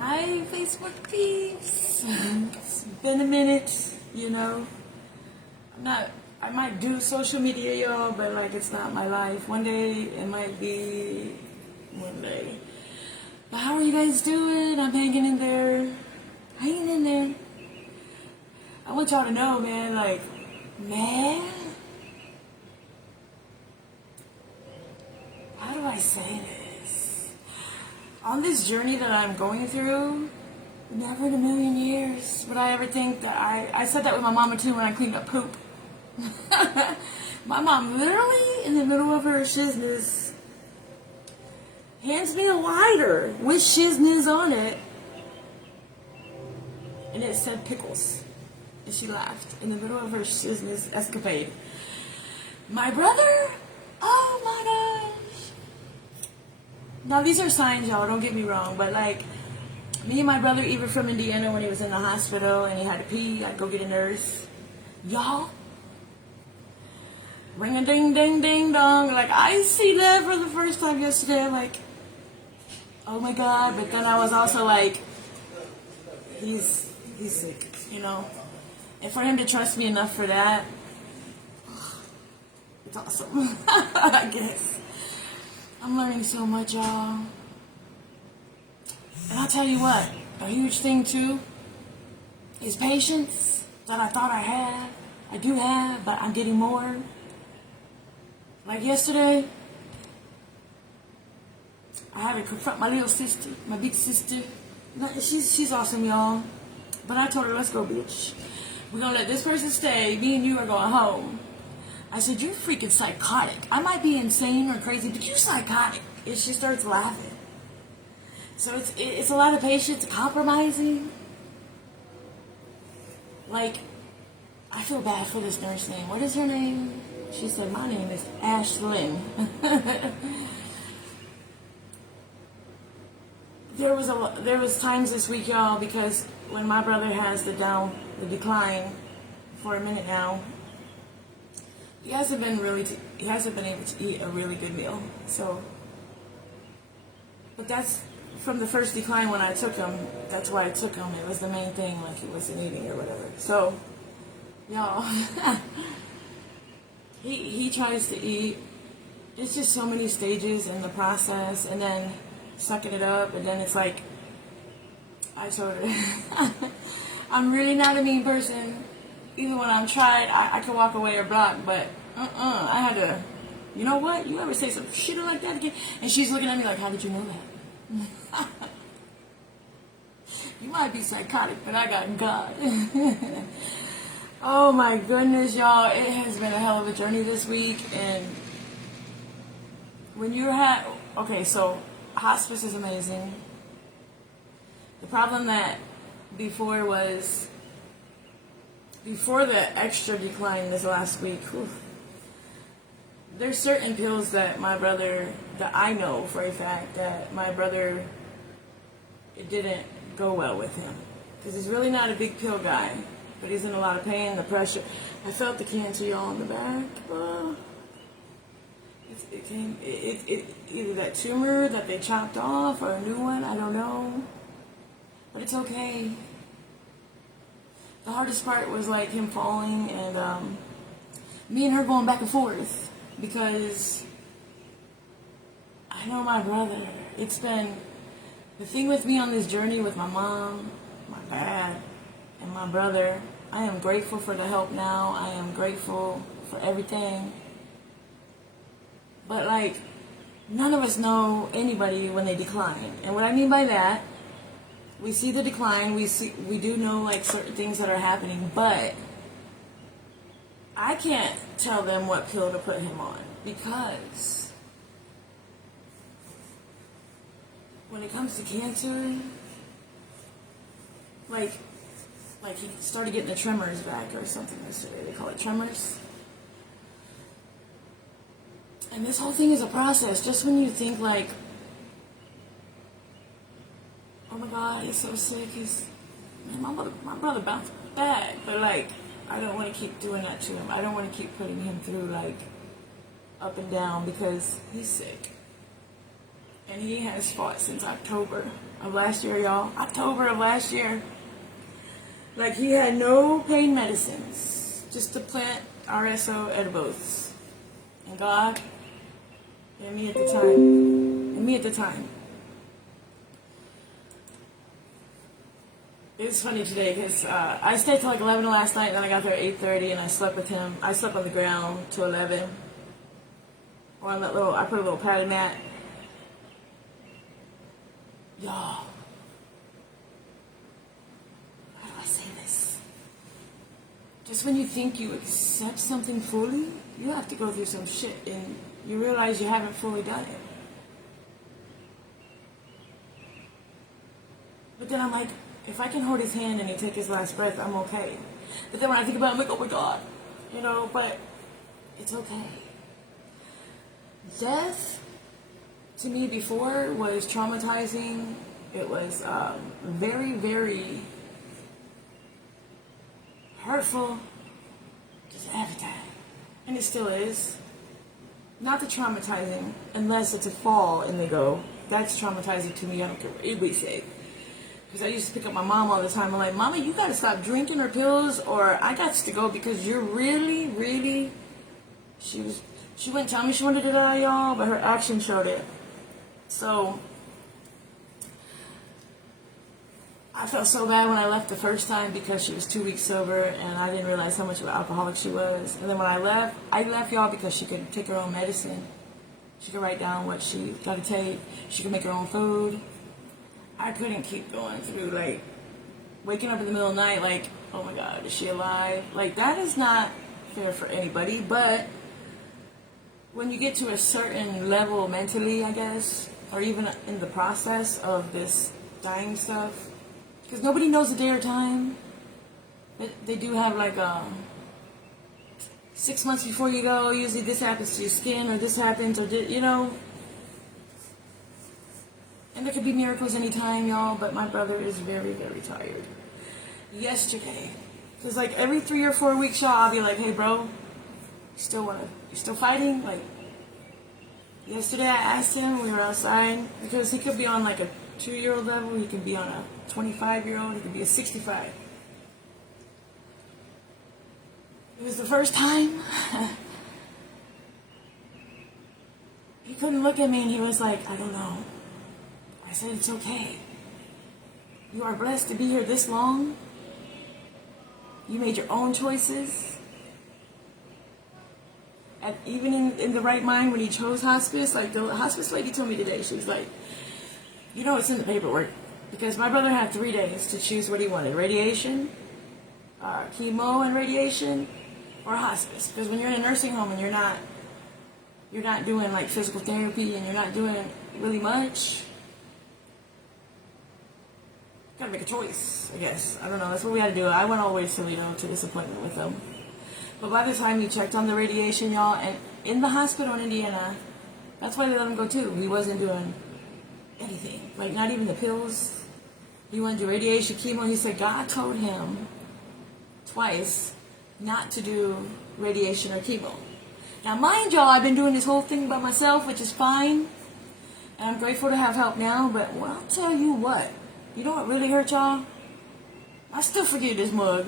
Hi, Facebook peeps. It's been a minute, you know. I might do social media, y'all, but like it's not my life. One day it might be one day. But how are you guys doing? I'm hanging in there. Hanging in there. I want y'all to know, man, man, how do I say this? On this journey that I'm going through, never in a million years would I ever think that I said that with my mama too when I cleaned up poop. My mom literally in the middle of her shizness hands me a lighter with shizness on it, and it said pickles, and she laughed in the middle of her shizness escapade. My brother, oh my gosh. Now these are signs, y'all, don't get me wrong, but like me and my brother, even from Indiana, when he was in the hospital and he had to pee, I'd go get a nurse. Y'all, ring a ding ding ding dong. Like I see that for the first time yesterday. I'm like, oh my god. But then I was also like, he's sick, you know. And for him to trust me enough for that, it's awesome. I guess I'm learning so much, y'all. And I'll tell you what, a huge thing too is patience that I thought I had. I do have, but I'm getting more. Like yesterday, I had to confront my little sister, my big sister. She's awesome, y'all. But I told her, let's go, bitch. We're gonna let this person stay. Me and you are going home. I said, you're freaking psychotic. I might be insane or crazy, but you're psychotic. And she starts laughing. So it's a lot of patience, compromising. Like, I feel bad for this nurse name. What is her name? She said, my name is Ashlyn. There was times this week, y'all, because when my brother has the decline for a minute now, he hasn't been able to eat a really good meal. So, but that's from the first decline when I took him. That's why I took him. It was the main thing, like he wasn't eating or whatever. So, y'all, he tries to eat. It's just so many stages in the process, and then sucking it up, and then it's like, I told her, I'm really not a mean person. Even when I'm tried, I can walk away or block, but I had to, you know what? You ever say some shit like that again? And she's looking at me like, how did you know that? You might be psychotic, but I got God. Oh my goodness, y'all. It has been a hell of a journey this week. And when you're okay, so hospice is amazing. The problem that before the extra decline this last week, there's certain pills that I know for a fact that my brother, it didn't go well with him. Because he's really not a big pill guy, but he's in a lot of pain, the pressure. I felt the cancer, y'all, in the back. Either that tumor that they chopped off or a new one, I don't know. But it's okay. The hardest part was like him falling and me and her going back and forth because I know my brother. It's been the thing with me on this journey with my mom, my dad, and my brother. I am grateful for the help now. I am grateful for everything. But like, none of us know anybody when they decline. And what I mean by that, we see the decline, we do know like certain things that are happening, but I can't tell them what pill to put him on because when it comes to cancer, like he started getting the tremors back or something yesterday. They call it tremors. And this whole thing is a process. Just when you think like, oh my God, he's so sick. My brother bounced back, but like, I don't want to keep doing that to him. I don't want to keep putting him through like up and down because he's sick. And he has fought since October of last year, y'all. October of last year. Like, he had no pain medicines, just to plant RSO edibles. And God, and me at the time, It's funny today because I stayed till like 11 last night, and then I got there at 8:30, and I slept with him. I slept on the ground till 11. Or on that little, I put a little padded mat. Y'all, how do I say this? Just when you think you accept something fully, you have to go through some shit, and you realize you haven't fully done it. But then I'm like, if I can hold his hand and he take his last breath, I'm okay. But then when I think about it, I'm like, oh my God, but it's okay. Death, to me before, was traumatizing. It was very, very hurtful, just every time. And it still is. Not the traumatizing, unless it's a fall and they go, that's traumatizing to me, I don't care what anybody says. Because I used to pick up my mom all the time. I'm like, Mama, you got to stop drinking her pills, or I got to go because you're really, really... She wouldn't tell me she wanted to die, y'all, but her action showed it. So, I felt so bad when I left the first time because she was 2 weeks sober, and I didn't realize how much of an alcoholic she was. And then when I left y'all because she could take her own medicine. She could write down what she got to take. She could make her own food. I couldn't keep going through, like, waking up in the middle of the night, like, oh my God, is she alive? Like, that is not fair for anybody, but when you get to a certain level mentally, I guess, or even in the process of this dying stuff, because nobody knows the day or time. They do have, like, 6 months before you go, usually this happens to your skin, or this happens, or, And there could be miracles anytime, y'all, but my brother is very, very tired. Yesterday, because like every 3 or 4 weeks, y'all, I'll be like, hey, bro, you still fighting? Like, yesterday I asked him, we were outside, because he could be on like a 2-year-old level, he could be on a 25-year-old, he could be a 65. It was the first time. He couldn't look at me, and he was like, I don't know. I said, it's okay. You are blessed to be here this long. You made your own choices. And even in the right mind when you chose hospice, like the hospice lady told me today, she was like, it's in the paperwork. Because my brother had 3 days to choose what he wanted. Radiation, chemo and radiation, or hospice. Because when you're in a nursing home and you're not doing like physical therapy and you're not doing really much, gotta make a choice, I guess. I don't know. That's what we had to do. I went all the way to Toledo to this appointment with them. But by the time he checked on the radiation, y'all, and in the hospital in Indiana, that's why they let him go too. He wasn't doing anything. Like, not even the pills. He went to radiation, chemo. He said God told him twice not to do radiation or chemo. Now, mind y'all, I've been doing this whole thing by myself, which is fine. And I'm grateful to have help now. But I'll tell you what. You know what really hurt y'all? I still forget this mug.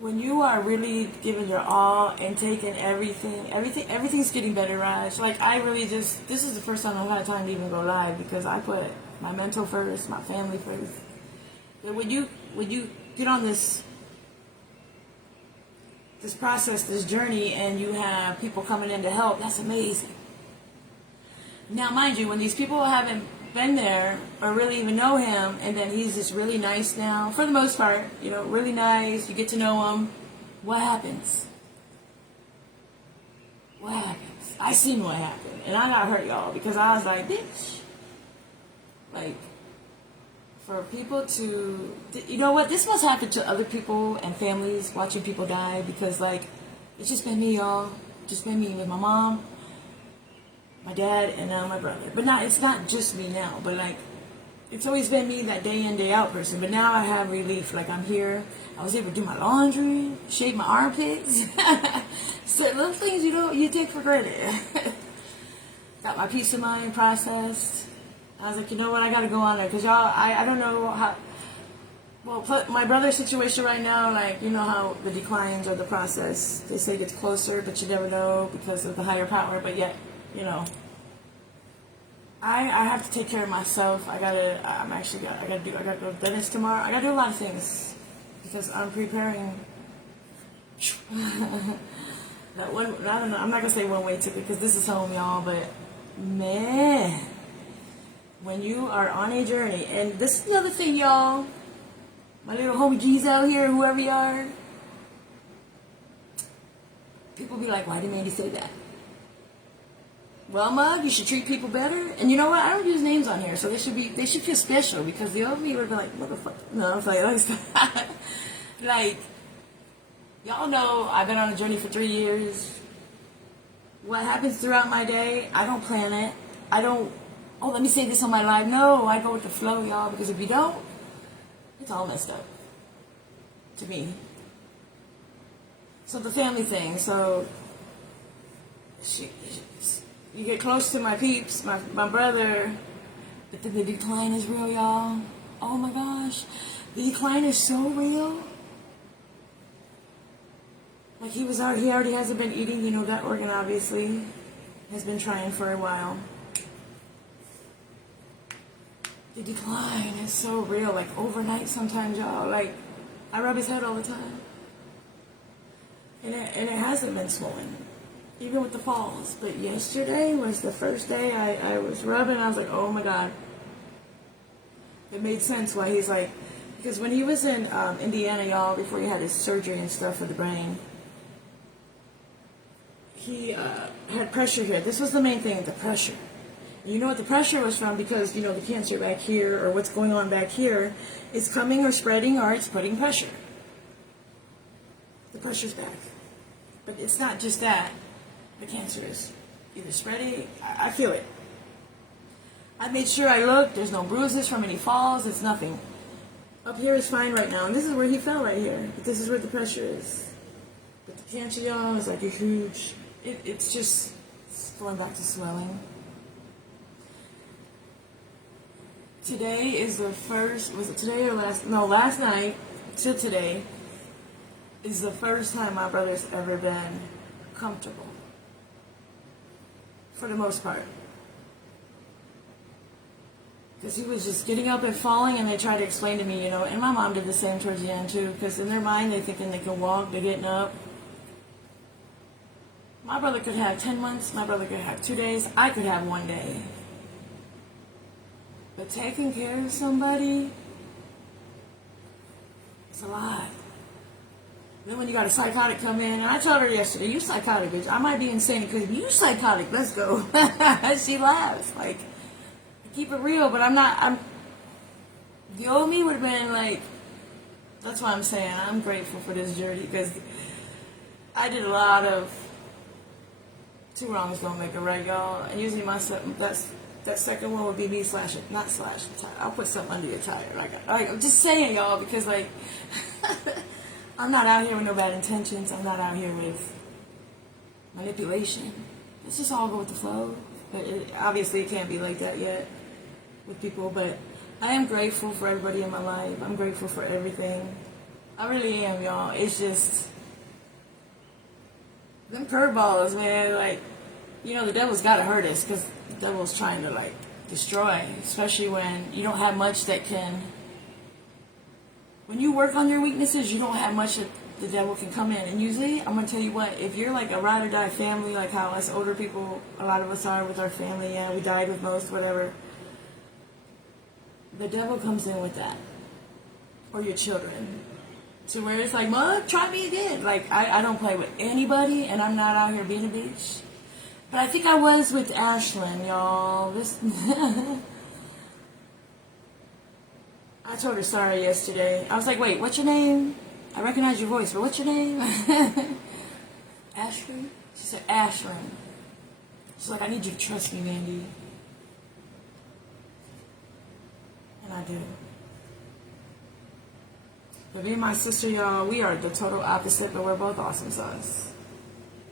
When you are really giving your all and taking everything's getting better, Raj. Like, I really this is the first time I've had time to even go live because I put my mental first, my family first. But when you get on this process, this journey, and you have people coming in to help, that's amazing. Now, mind you, when these people haven't been there or really even know him, and then he's just really nice now, for the most part, really nice, you get to know him, what happens? What happens? I seen what happened, and I got hurt, y'all, because I was like, bitch. Like, for people to, you know what, this must happen to other people and families watching people die, because, like, it's just been me, y'all. Just been me with my mom, my dad, and now my brother. But now, it's not just me now, but like, it's always been me, that day in, day out person. But now I have relief. Like, I'm here. I was able to do my laundry, shave my armpits. So little things you take for granted. got my peace of mind processed. I was like, you know what, I gotta go on there, because y'all, I don't know how, well, my brother's situation right now, like, you know how the declines or the process, they say it gets closer, but you never know because of the higher power, but yet, you know, I have to take care of myself. I gotta go to the dentist tomorrow. I gotta do a lot of things because I'm preparing that one. I don't know. I'm not gonna say one way ticket because this is home, y'all. But man, when you are on a journey, and this is another thing, y'all. My little homie G's out here, whoever you are. People be like, "Why did Mandy say that?" Well, Mug, you should treat people better. And you know what? I don't use names on here, so they should feel special, because the old me would be like, motherfucker. No, I'm like, like, y'all know I've been on a journey for 3 years. What happens throughout my day, I don't plan it. I don't, oh, let me say this on my live. No, I go with the flow, y'all, because if you don't, it's all messed up. To me. So the family thing, so you get close to my peeps, my brother, but then the decline is real, y'all. Oh my gosh. The decline is so real. Like he already hasn't been eating, you know, that organ obviously has been trying for a while. The decline is so real, like overnight sometimes, y'all. Like, I rub his head all the time. And it hasn't been swollen. Even with the falls. But yesterday was the first day I was rubbing. I was like, oh my God. It made sense why he's like, because when he was in Indiana, y'all, before he had his surgery and stuff for the brain, he had pressure here. This was the main thing, the pressure. You know what the pressure was from, because, you know, the cancer back here, or what's going on back here, is coming or spreading, or it's putting pressure. The pressure's back. But it's not just that. The cancer is either spreading, I feel it. I made sure I looked, there's no bruises from any falls, it's nothing. Up here is fine right now, and this is where he fell right here. But this is where the pressure is. But the cancer, y'all, is like a huge, it's just going back to swelling. Today is the first, was it today or last night to today is the first time my brother's ever been comfortable. For the most part. Because he was just getting up and falling, and they tried to explain to me, you know, and my mom did the same towards the end too, because in their mind they're thinking they can walk, they're getting up. My brother could have 10 months, my brother could have 2 days, I could have 1 day. But taking care of somebody, it's a lot. Then when you got a psychotic come in, and I told her yesterday, you psychotic, bitch. I might be insane because you psychotic. Let's go. She laughs. Like, keep it real, but the old me would have been like, that's why I'm saying I'm grateful for this journey, because I did a lot of, 2 wrongs don't make a right, y'all. And usually that second one would be me not slash the tire. I'll put something under your tire. Like I'm just saying, y'all, because like, I'm not out here with no bad intentions. I'm not out here with manipulation. Let's just all go with the flow. But obviously it can't be like that yet with people. But I am grateful for everybody in my life. I'm grateful for everything. I really am, y'all. It's just them curveballs, man. Like, you know, the devil's got to hurt us, because the devil's trying to, like, destroy. Especially when you don't have much that can... When you work on your weaknesses, you don't have much that the devil can come in. And usually, I'm going to tell you what, if you're like a ride or die family, like how us older people, a lot of us are with our family, yeah, we died with most, whatever. The devil comes in with that. Or your children. To where it's like, Mom, try me again. Like, I don't play with anybody, and I'm not out here being a bitch. But I think I was with Ashlyn, y'all. I told her sorry yesterday. I was like, wait, what's your name? I recognize your voice, but what's your name? Ashlyn? She said, Ashlyn. She's like, I need you to trust me, Mandy. And I do. But me and my sister, y'all, we are the total opposite, but we're both awesome sauce.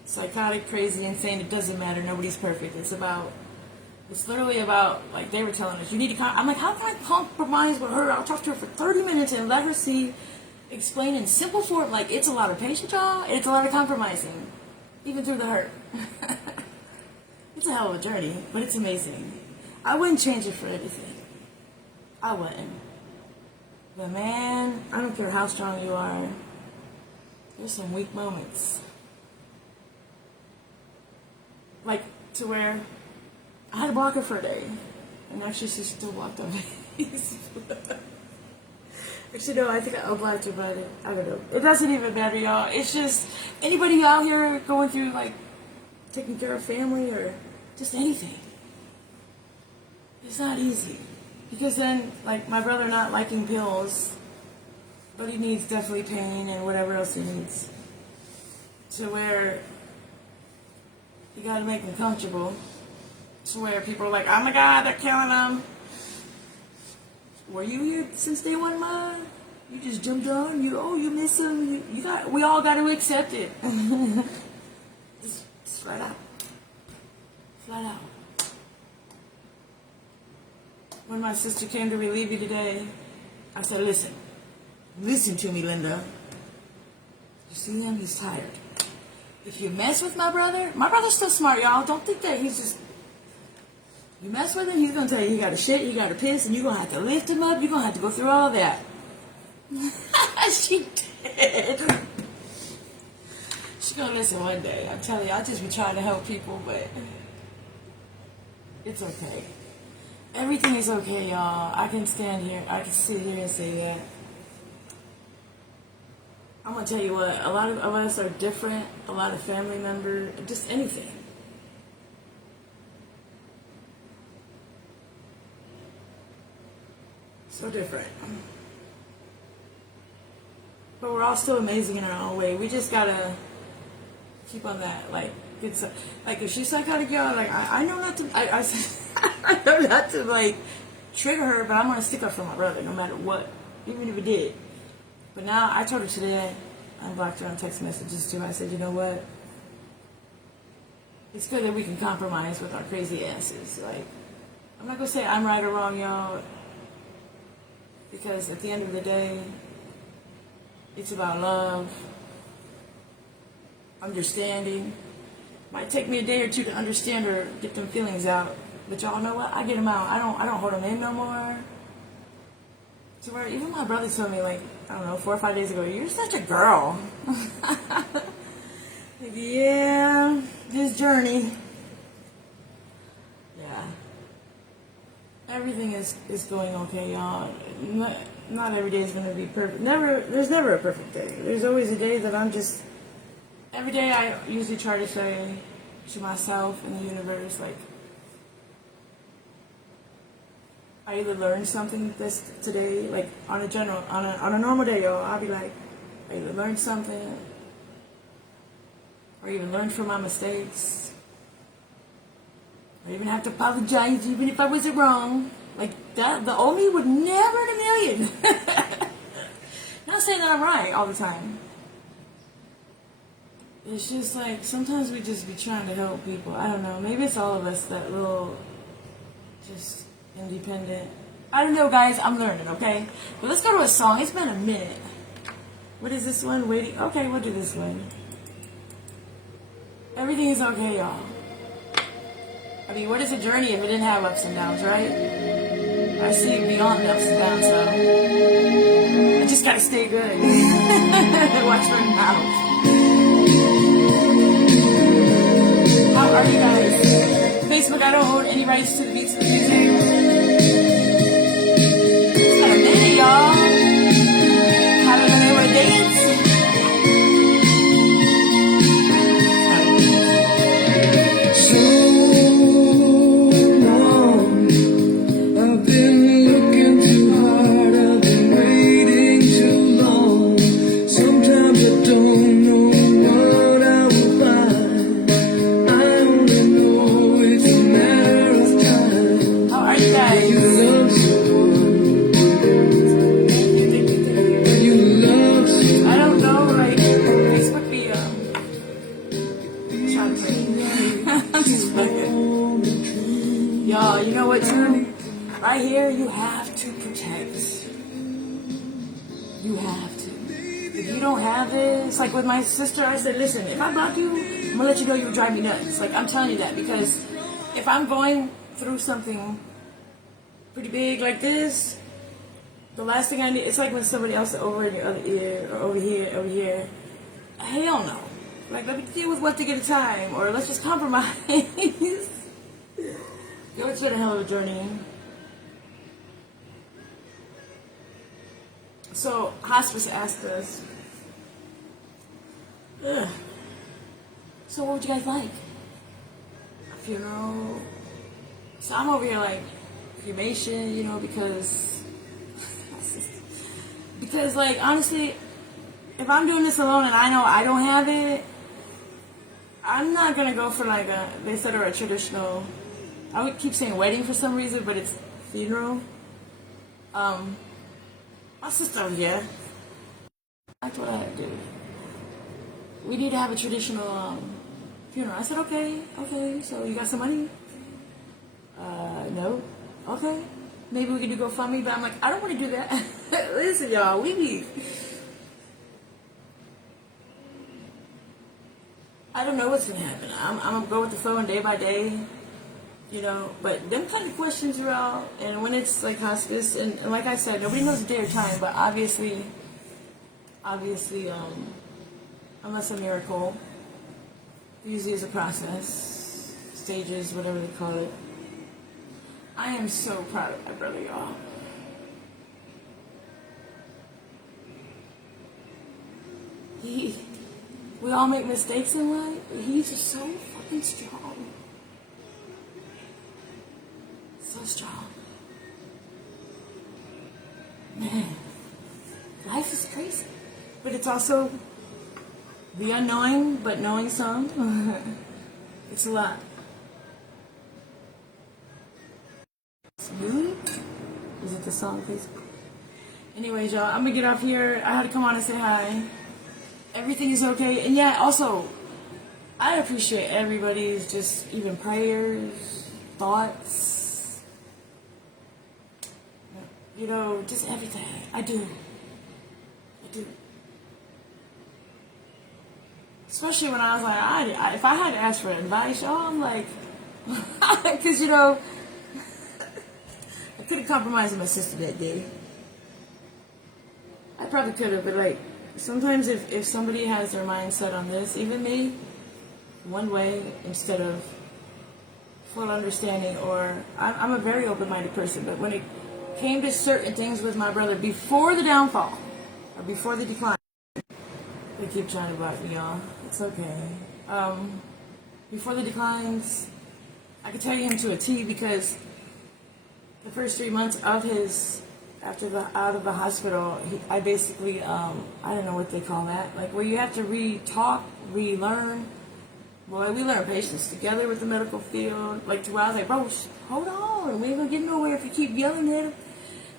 Psychotic, crazy, insane, it doesn't matter. Nobody's perfect. It's about It's literally about, like, they were telling us, you need to, I'm like, how can I compromise with her? I'll talk to her for 30 minutes and let her see, explain in simple form, like, it's a lot of patience, y'all. It's a lot of compromising, even through the hurt. It's a hell of a journey, but it's amazing. I wouldn't change it for anything. I wouldn't. But man, I don't care how strong you are. There's some weak moments. Like, to where I had to block her for a day. And actually, she still blocked on me. Actually, no, I think I blocked her, but I don't know. It doesn't even matter, y'all. It's just, anybody out here going through, like, taking care of family or just anything. It's not easy. Because then, like, my brother not liking pills, but he needs definitely pain and whatever else he needs. To where you gotta make him comfortable. To where people are like, oh my God, they're killing him. Were you here since day one, Ma? You just jumped on. You miss him. We all got to accept it. just flat out. Flat out. When my sister came to relieve me today, I said, listen to me, Linda. You see him? He's tired. If you mess with my brother's still smart, y'all. Don't think that he's just, you mess with him, he's going to tell you he got to shit, he got to piss, and you're going to have to lift him up. You're going to have to go through all that. She did. She's going to listen one day. I'm telling you, I just be trying to help people, but it's okay. Everything is okay, y'all. I can stand here. I can sit here and say that. I'm going to tell you what, a lot of us are different. A lot of family members, just anything. So different. But we're all still amazing in our own way. We just gotta keep on that. Like, it's like if she's psychotic, y'all, like I know not to. I know not to like trigger her, but I'm gonna stick up for my brother no matter what, even if it did. But now I told her today, I blocked her on text messages too. I said, you know what? It's good that we can compromise with our crazy asses. Like, I'm not gonna say I'm right or wrong, y'all. Because at the end of the day, it's about love, understanding. Might take me a day or two to understand or get them feelings out. But y'all know what? I get them out. I don't hold them in no more. To where even my brother told me, like, I don't know, 4 or 5 days ago, you're such a girl. Like, yeah, his journey. Yeah. Everything is going okay, y'all. Not every day is going to be perfect. There's never a perfect day. There's always a day that I'm just, every day I usually try to say to myself and the universe, like, I either learned something today, like on a normal day, y'all, I'll be like, I either learned something, or even learned from my mistakes. I even have to apologize, even if I was wrong. Like that, the old me would never in a million. Not saying that I'm right all the time. It's just like sometimes we just be trying to help people. I don't know. Maybe it's all of us that little, just independent. I don't know, guys. I'm learning. Okay, but let's go to a song. It's been a minute. What is this one? Waiting. Okay, we'll do this one. Everything is okay, y'all. I mean, what is a journey if it didn't have ups and downs, right? I see beyond the ups and downs, so I just gotta stay good. Watch my mouth. How are you guys? Facebook, I don't own any rights to the beats of the music. It's been a minute, y'all. Haven't been able to dance. what, too? Right here, you have to protect. You have to. If you don't have this, like with my sister, I said, listen, if I block you, I'm gonna let you know you would drive me nuts. Like, I'm telling you that, because if I'm going through something pretty big like this, the last thing I need, it's like when somebody else is over in your other ear, or over here. Hell no. Like, let me deal with one thing at a time, or let's just compromise. Yo, it's been a hell of a journey. So, hospice asked us, ugh, so what would you guys like? A funeral? So I'm over here like, cremation, you know, because like, honestly, if I'm doing this alone and I know I don't have it, I'm not gonna go for like they said, or a traditional, I would keep saying wedding for some reason, but it's funeral. My sister, yeah, that's what I do. We need to have a traditional funeral. I said, okay, so you got some money? No. Okay. Maybe we can do GoFundMe, but I'm like, I don't want to do that. Listen, y'all, I don't know what's going to happen. I'm going to go with the flow and day by day, you know, but them kind of questions are out, and when it's like hospice, and like I said, nobody knows the day or time, but obviously, unless a miracle, usually is a process, stages, whatever they call it. I am so proud of my brother, y'all. We all make mistakes in life, but he's just so fucking strong. So strong. Man, life is crazy. But it's also the unknowing, but knowing some. It's a lot. Really? Is it the song, please? Anyways, y'all, I'm gonna get off here. I had to come on and say hi. Everything is okay. And yeah, also, I appreciate everybody's just even prayers, thoughts, you know, just everything. I do. Especially when I was like, if I had to ask for advice, y'all, I'm like, because, you know, I could have compromised with my sister that day. I probably could have, but like, sometimes if somebody has their mind set on this, even me, one way instead of full understanding, or I'm a very open-minded person, but when it came to certain things with my brother before the downfall, or before the decline, they keep trying to block me, y'all. It's okay. Before the declines, I could tell you him to a T, because the first 3 months of his, out of the hospital, I basically, I don't know what they call that, like where you have to re-talk, relearn. Boy, we learn patience together with the medical field. Like, I was like, bro, hold on, we ain't gonna get nowhere if you keep yelling at him.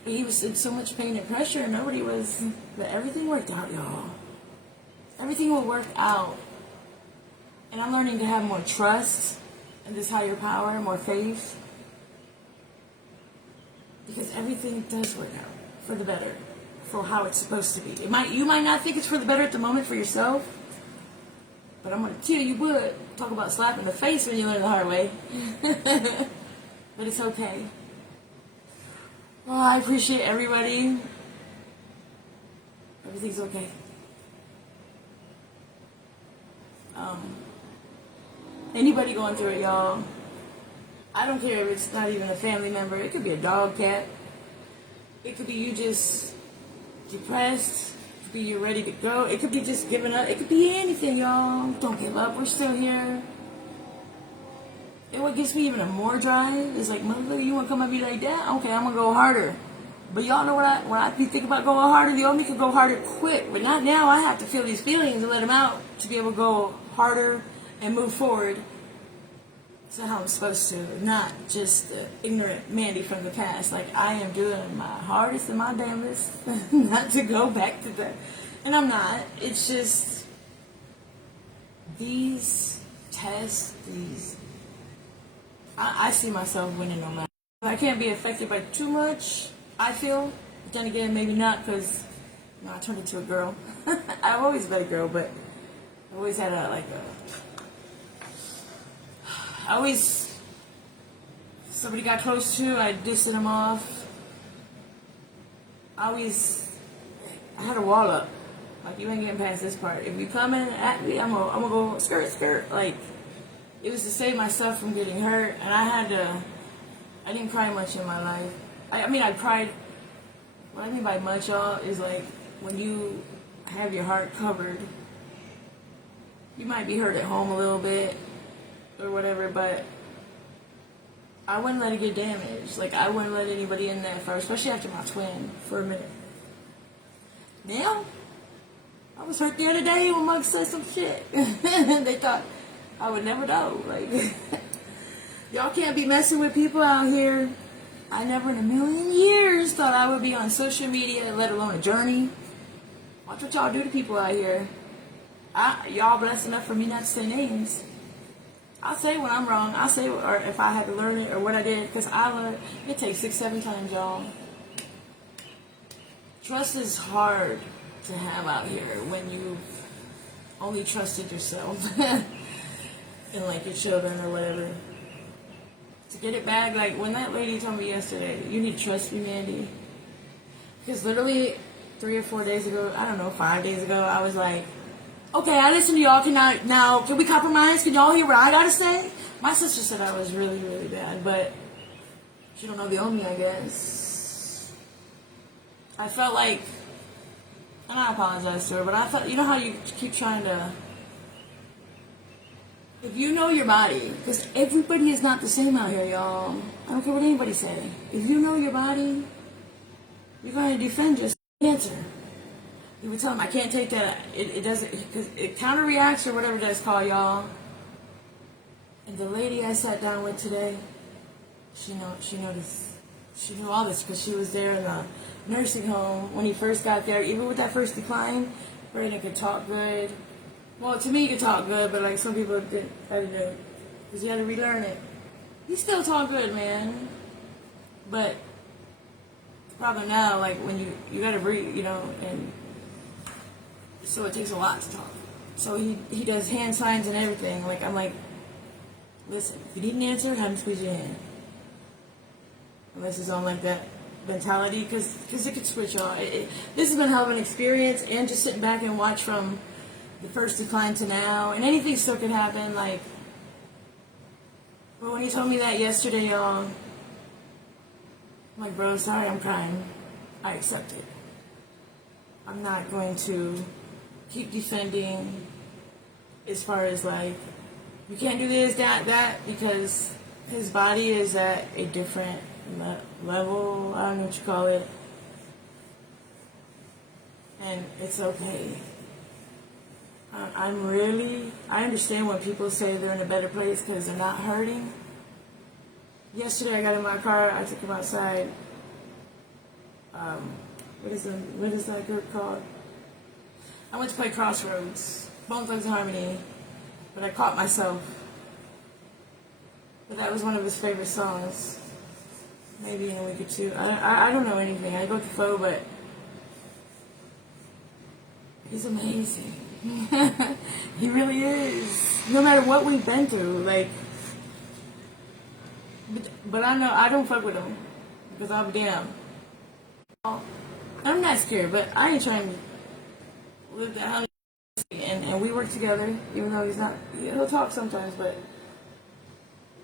But he was in so much pain and pressure, and nobody was, but everything worked out, y'all. Everything will work out. And I'm learning to have more trust in this higher power, more faith. Because everything does work out for the better, for how it's supposed to be. You might not think it's for the better at the moment for yourself, but I'm going to tell you would. Talk about slapping the face when you learn the hard way. But it's okay. Well, I appreciate everybody. Everything's okay. Anybody going through it, y'all, I don't care if it's not even a family member. It could be a dog, cat. It could be you just depressed. It could be you ready to go. It could be just giving up. It could be anything, y'all. Don't give up. We're still here. And what gives me even a more drive is like, motherfucker, you want to come at me like that? Okay, I'm going to go harder. But y'all know when I think about going harder, the only could go harder quick. But not now. I have to feel these feelings and let them out to be able to go harder and move forward. That's how I'm supposed to, not just the ignorant Mandy from the past. Like, I am doing my hardest and my damnedest not to go back to that. And I'm not. It's just these tests, I see myself winning no matter I can't be affected by too much, I feel. But then again, maybe not, because I turned into a girl. I've always been a girl, but I always had I always, somebody got close to, I dissed them off. I had a wall up. Like, you ain't getting past this part. If you coming at me, I'm gonna go skirt. Like, it was to save myself from getting hurt, and I didn't cry much in my life. I mean, I cried. What I mean by much, y'all, is like when you have your heart covered, you might be hurt at home a little bit or whatever, but I wouldn't let it get damaged. Like, I wouldn't let anybody in that first, especially after my twin, for a minute. Now, I was hurt the other day when Mug said some shit. They thought I would never know. Like, y'all can't be messing with people out here. I never in a million years thought I would be on social media, let alone a journey. Watch what y'all do to people out here. Y'all blessed enough for me not to say names. I'll say when I'm wrong. I'll say, or if I had to learn it or what I did, because I learned. It takes 6-7 times, y'all. Trust is hard to have out here when you've only trusted yourself and like your children or whatever. To get it back, like when that lady told me yesterday, you need to trust me, Mandy. Because literally 3 or 4 days ago, I don't know, 5 days ago, I was like, okay, I listen to y'all. Can we compromise? Can y'all hear what I gotta say? My sister said I was really, really bad, but she don't know the old me, I guess. I felt like, and I apologize to her, but I felt, you know how you keep trying to, if you know your body, because everybody is not the same out here, y'all. I don't care what anybody say. If you know your body, you're going to defend your answer. You would tell them, I can't take that. It doesn't, because it counter reacts or whatever that's called, y'all. And the lady I sat down with today, she noticed. She knew all this because she was there in the nursing home when he first got there. Even with that first decline, Brandon could talk good. Well, to me, he could talk good, but like some people didn't. I didn't know because he had to relearn it. He still talk good, man. But the problem now, like when you gotta breathe, and so it takes a lot to talk. So he does hand signs and everything. Like I'm like, listen, if you need an answer, have him squeeze your hand. Unless it's on like that mentality, because it could switch on. This has been a hell of an experience, and just sitting back and watch from the first decline to now, and anything still could happen. Like, but when he told me that yesterday, y'all, I'm like, bro, sorry, I'm crying. I accept it. I'm not going to keep defending as far as like, you can't do this, that, because his body is at a different level, I don't know what you call it, and it's okay. I understand when people say they're in a better place because they're not hurting. Yesterday I got in my car, I took him outside. What is that group called? I went to play Crossroads, Bone Thugs-n-Harmony, but I caught myself. But that was one of his favorite songs. Maybe in a week or two. I don't know anything. I go with the flow, but he's amazing. He really is. No matter what we've been through, like, but I know I don't fuck with him because I'll be damned. I'm not scared, but I ain't trying to live that how. And we work together, even though he's not. He'll talk sometimes, but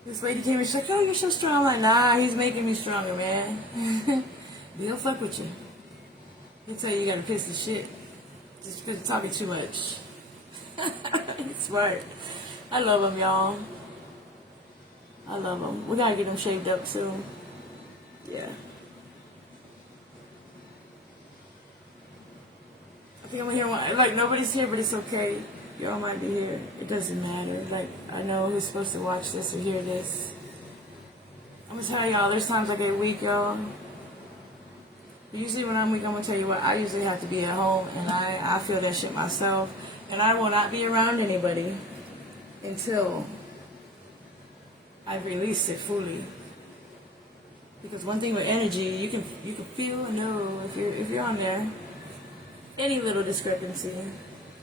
this lady came and she's like, "Oh, you're so strong." I'm like, nah, he's making me stronger, man. He'll fuck with you. He'll tell you gotta piss the shit just because you're talking too much. He's smart. I love him, y'all. I love him. We gotta get him shaved up soon. Yeah. I think I'm gonna hear one. Like, nobody's here, but it's okay. Y'all might be here. It doesn't matter. Like, I know who's supposed to watch this or hear this. I'm gonna tell y'all, there's times I get weak, y'all. Usually when I'm weak, I'm gonna tell you what, I usually have to be at home, and I feel that shit myself. And I will not be around anybody until I've released it fully. Because one thing with energy, you can feel and know if you're on there. Any little discrepancy,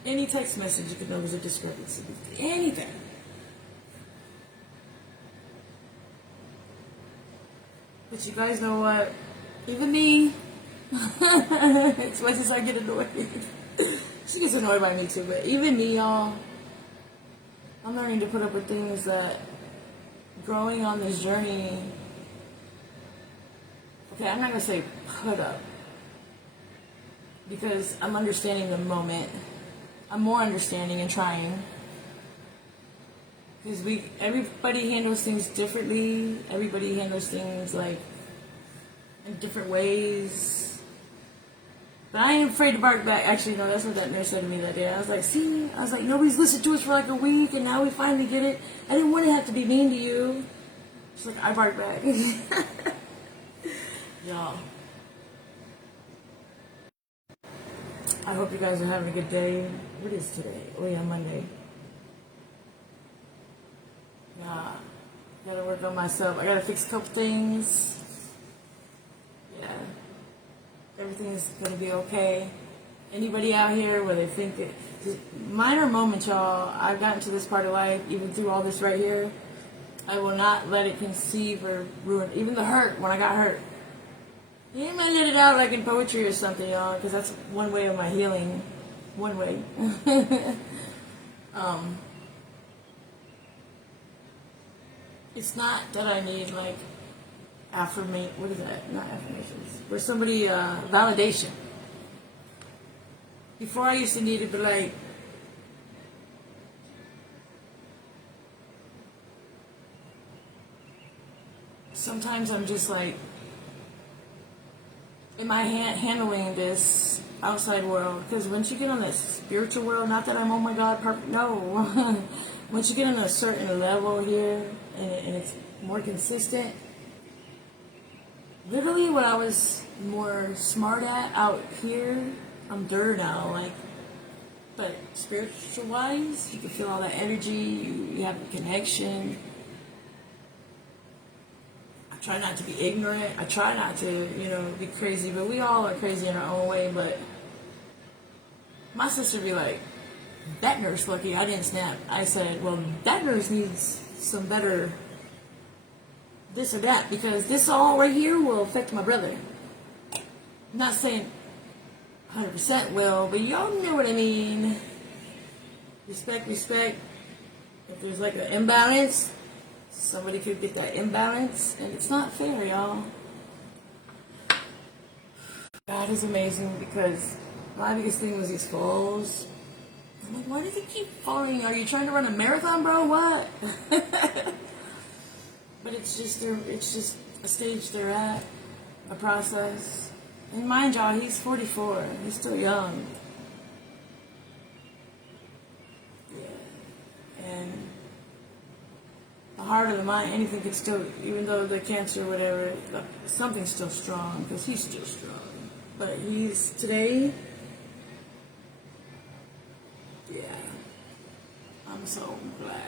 any text message, you can know there's a discrepancy. Anything. But you guys know what? Even me, as much as I get annoyed, she gets annoyed by me too. But even me, y'all, I'm learning to put up with things that growing on this journey. Okay, I'm not gonna say put up because I'm understanding the moment. I'm more understanding and trying because everybody handles things differently. Everybody handles things like in different ways. But I ain't afraid to bark back. Actually, no, that's what that nurse said to me that day. I was like, see, nobody's listened to us for like a week, and now we finally get it. I didn't want to have to be mean to you. She's like, I bark back. Y'all. I hope you guys are having a good day. What is today? Oh yeah, Monday. Yeah. Gotta work on myself. I gotta fix a couple things. Yeah. Everything's gonna be okay. Anybody out here where they think it, minor moments, y'all, I've gotten to this part of life, even through all this right here, I will not let it conceive or ruin, even the hurt, when I got hurt. Yeah, I might let it out like in poetry or something, y'all, because that's one way of my healing. One way. It's not that I need like what is that? Not affirmations. For somebody, validation. Before I used to need it, but like, sometimes I'm just like, am I handling this outside world? Because once you get on that spiritual world, not that I'm, oh my God, perfect, no. Once you get on a certain level here, and it's more consistent, literally what I was more smart at out here, I'm dirt now, like, but spiritual wise, you can feel all that energy, you have a connection. I try not to be ignorant, I try not to, be crazy, but we all are crazy in our own way. But my sister be like, that nurse lucky I didn't snap. I said, well, that nurse needs some better this or that, because this all right here will affect my brother. I'm not saying 100% will, but y'all know what I mean. Respect. If there's like an imbalance, somebody could get that imbalance, and it's not fair, y'all. God is amazing, because my biggest thing was these falls. I'm like, why does it keep falling? Are you trying to run a marathon, bro? What? But it's just a stage they're at, a process. And mind y'all, he's 44. He's still young. Yeah. And the heart of the mind, anything could still, even though the cancer or whatever, something's still strong, because he's still strong. But he's, today, yeah, I'm so glad.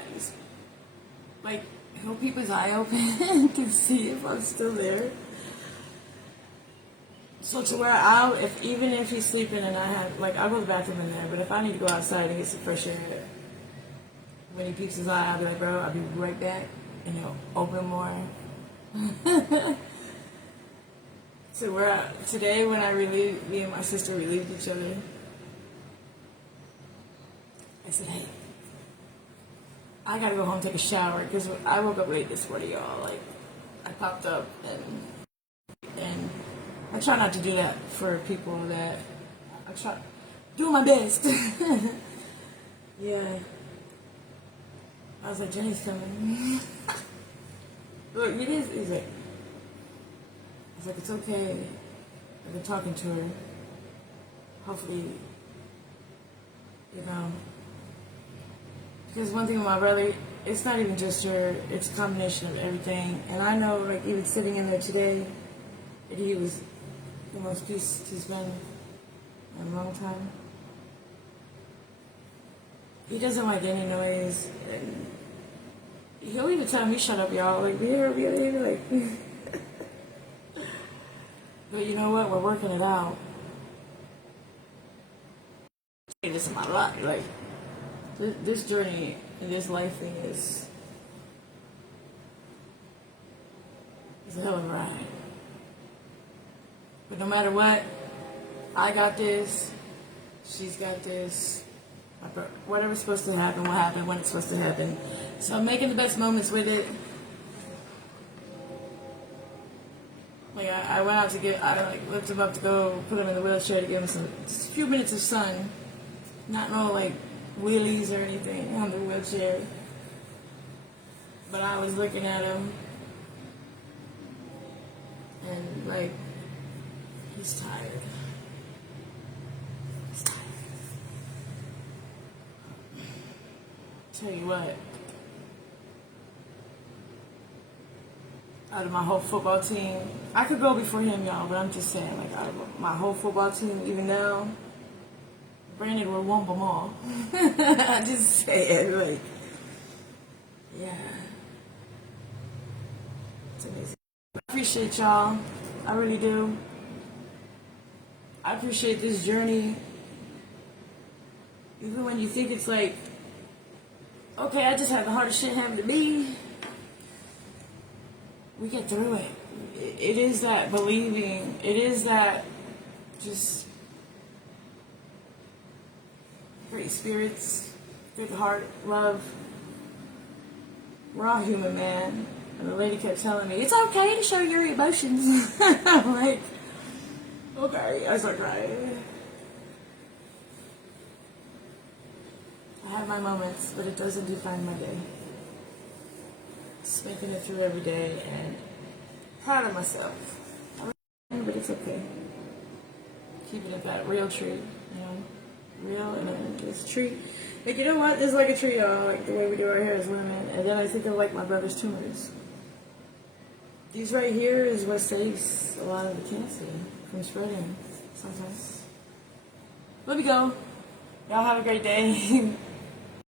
Like, he'll keep his eye open to see if I'm still there. So to where even if he's sleeping and I'll go to the bathroom in there, but if I need to go outside and get some fresh air, when he peeks his eye, I'll be like, bro, I'll be right back, and he'll open more. So today when me and my sister relieved each other, I said, hey, I gotta go home and take a shower, because I woke up late this morning, y'all. Like, I popped up, and I try not to do that for people that I try doing my best. Yeah. I was like, Jenny's coming. Look, it is. He's like, I was like, it's okay. I've been talking to her. Hopefully, because one thing with my brother, it's not even just her, it's a combination of everything. And I know, like, even sitting in there today, that he was the most peace he's been in a long time. He doesn't like any noise. And he'll even tell me, shut up, y'all. Like, we are here, like... But you know what? We're working it out. This is my life. Like, this journey and this life thing is a hell of a ride. But no matter what, I got this. She's got this. Whatever's supposed to happen will happen when it's supposed to happen. So I'm making the best moments with it. Like I went out to I lifted him up to go put him in the wheelchair to give him a few minutes of sun. Not no like wheelies or anything on the wheelchair. But I was looking at him and like, he's tired. He's tired. Tell you what, out of my whole football team, I could go before him, y'all, but I'm just saying, like, out of my whole football team, even now, Brandon will wump them all. I just say it, like, yeah. It's amazing. I appreciate y'all. I really do. I appreciate this journey. Even when you think it's like, okay, I just have the hardest shit happen to me. We get through it. It is that believing. It is that just great spirits, good heart, love. We're all human, man. And the lady kept telling me, it's okay to show your emotions. I'm like, okay. I start crying. I have my moments, but it doesn't define my day. Just making it through every day and proud of myself. But it's okay. Keeping it that real tree, you know? Real and this tree. Like, you know what? It's like a tree, y'all, like the way we do our hair as women. And then I think of like my brother's tumors. These right here is what saves a lot of the cancer from spreading sometimes. Let me go. Y'all have a great day.